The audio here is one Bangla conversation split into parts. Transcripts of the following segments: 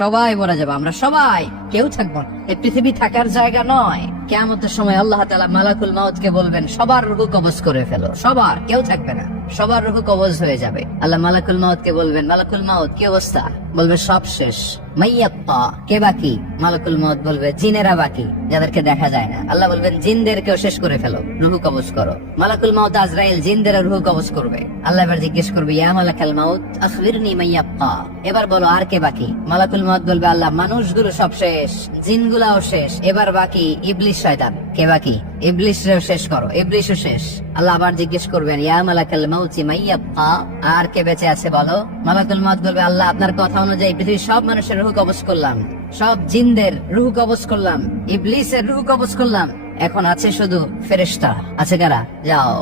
সবাই মরে যাবো, আমরা সবাই, কেউ থাকবো না। এই পৃথিবী থাকার জায়গা নয়। কিয়ামতের সময় আল্লাহ তাআলা মালাকুল মাউতকে বলবেন সবার রূহ কবজ করে ফেলো, সবার, কেউ থাকবে না, সবার রূহ কবজ হয়ে যাবে। আল্লাহ মালাকুল মাউতকে বলবেন, মালাকুল মাউত কি অবস্থা? বলবে সব শেষ। মাইয়াক্কা, কে বাকি? মালাকুল মাউত বলবে জিনেরা বাকি, যাদেরকে দেখা যায় না। আল্লাহ বলবেন জিনদেরকেও শেষ করে ফেলো, রূহ কবজ করো। মালাকুল মাউত আজরাইল জিনদের রূহ কবজ করবে। আল্লাহ এবার জিজ্ঞেস করবে, ইয়া মালাকাল মাউত আখবিরনি মাইয়াক্কা, এবার বলো আর কে বাকি? মালাকুল মাউত বলবে, আল্লাহ মানুষগুলো সব শেষ, জিনগুলাও শেষ, এবার বাকি ইবলিস শয়তান। কে বাকি? ইবলিসও শেষ করো, ইবলিসও শেষ। আল্লাহ আবার জিজ্ঞেস করবেন, ইয়া মালাকাল মাউতি মাইয়াক্কা, আর কে বেঁচে আছে বলো? মালাকুল মাউত বলবে, আল্লাহ আপনার কথা অনুযায়ী পৃথিবীর সব মানুষের রূহ কবজ করলাম, সব জিনদের রূহ কবজ করলাম, ইবলিসের রূহ কবজ করলাম, এখন আছে শুধু ফেরেশতা। আছে কারা? যাও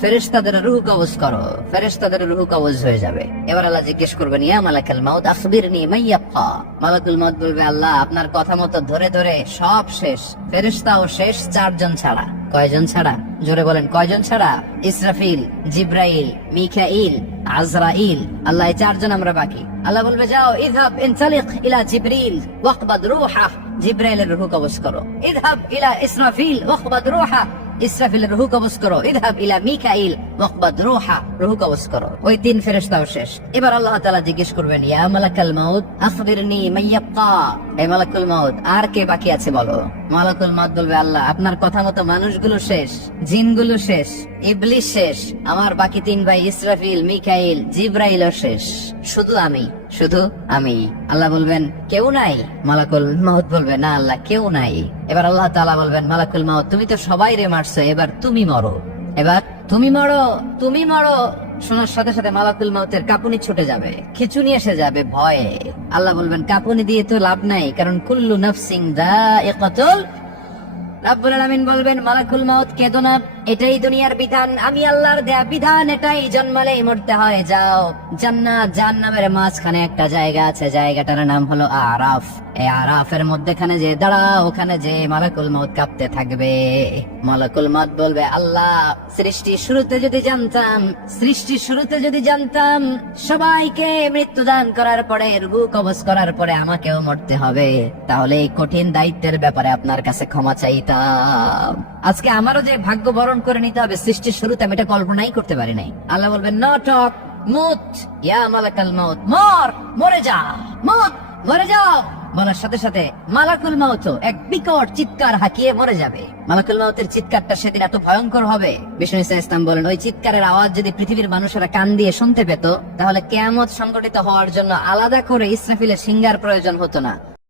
ফেরেশতাদের রূহ কবজ করো, ফেরেশতাদের রূহ কবজ হয়ে যাবে। এবার আল্লাহ জিজ্ঞেস করবেন, ইয়া মালাকাল মাউত আখবিরনি মাইয়াক্কা। মালাকুল মাউত বলবে, আল্লাহ আপনার কথা মতো ধরে ধরে সব শেষ, ফেরেশতাও শেষ, 4 জন ছাড়া। কয়জন ছাড়া? জোরে বলেন, কয়জন ছাড়া? ইসরাফিল, জিব্রাইল, মিকাইল, আজরাইল। আল্লাহ 4 জন আমরা বাকি। আল্লাহ বলবে, যাও ইযহাব ইনতালিক ইলা জিবরিল ওয়াকবাদ রূহা, জিব্রাইলের রূহ কবজ করো। ইযহাব ইলা ইসরাফিল ওয়াকবাদ রূহা, ইসরাফিলের রূহ কবজ করো। ইযহাব ইলা মিকাইল ওয়াকবাদ রূহা, রূহ কবজ করো। ওই 3 ফেরেশতাও শেষ। এবার আল্লাহ তাআলা জিজ্ঞেস করবেন, ইয়া মালাকাল মাউত আখবিরনি মাইয়াক্কা, হে মালাকুল মাউত আর কে বাকি আছে বলো? মালাকুল মাউত বলবে, আল্লাহ আপনার কথা মতো মানুষগুলো শেষ, জিনগুলো শেষ, ইবলিস শেষ, আমার বাকি 3 ভাই ইসরাফিল, মিকাইল, জিব্রাইলও শেষ, শুধু আমি, শুধু আমি। আল্লাহ বলবেন, কেউ নাই? মালাকুল মাউত বলবে, না আল্লাহ কেউ নাই। এবার আল্লাহ তাআলা বলবেন, মালাকুল মাউত তুমি তো সবাই রে মারছো, এবার তুমি মরো, এবার তুমি মরো, তুমি মরো। শোনার সাথে সাথে মালাকুল মাউতের কাঁপুনি ছুটে যাবে, খিঁচুনি এসে যাবে ভয়ে। আল্লাহ বলবেন, কাঁপুনি দিয়ে তো লাভ নাই, কারণ কুল্লু নাফসিন যায়িকাতুল। রাব্বুল আলামিন বলবেন, মালাকুল মাউত কেঁদো না, এটাই দুনিয়ার বিধান, আমি আল্লাহর দেয়া বিধান, এটাই, জন্মালেই মরতে হয়। যাও জান্নাত জাহান্নামের মাঝখানে একটা জায়গা আছে, জায়গাটার নাম হলো আরাফ। এই আরাফের মধ্যখানে যে দাঁড়াও, ওখানে যে মালাকুল মাউত কাঁপতে থাকবে। মালাকুল মাউত বলবে, আল্লাহ সৃষ্টির শুরুতে যদি জানতাম, সৃষ্টির শুরুতে যদি জানতাম সবাইকে মৃত্যুদান করার পরে, রূহ কবজ করার পরে আমাকেও মরতে হবে, তাহলে এই কঠিন দায়িত্বের ব্যাপারে আপনার কাছে ক্ষমা চাইতাম। আজকে আমারও যে ভাগ্য বরণ করে নিতে হবে সৃষ্টির শুরুতে, আমি এটা কল্পনাই করতে পারি নাই। আল্লাহ বলবেন, নো টক, মুত ইয়া মালাকাল মাউত, মর, মরে যা, মুত, মরে যাও। বলার সাথে সাথে মালাকুল মাউত এক বিকট চিৎকার হাঁকিয়ে মরে যাবে। মালাকুল মাউতের চিৎকারটা সেদিন এত ভয়ঙ্কর হবে, বিষ্ণু ইসলাম বলেন, ওই চিৎকারের আওয়াজ যদি পৃথিবীর মানুষেরা কান দিয়ে শুনতে পেত, তাহলে কিয়ামত সংগঠিত হওয়ার জন্য আলাদা করে ইসরাফিলের সিংহার প্রয়োজন হতো না।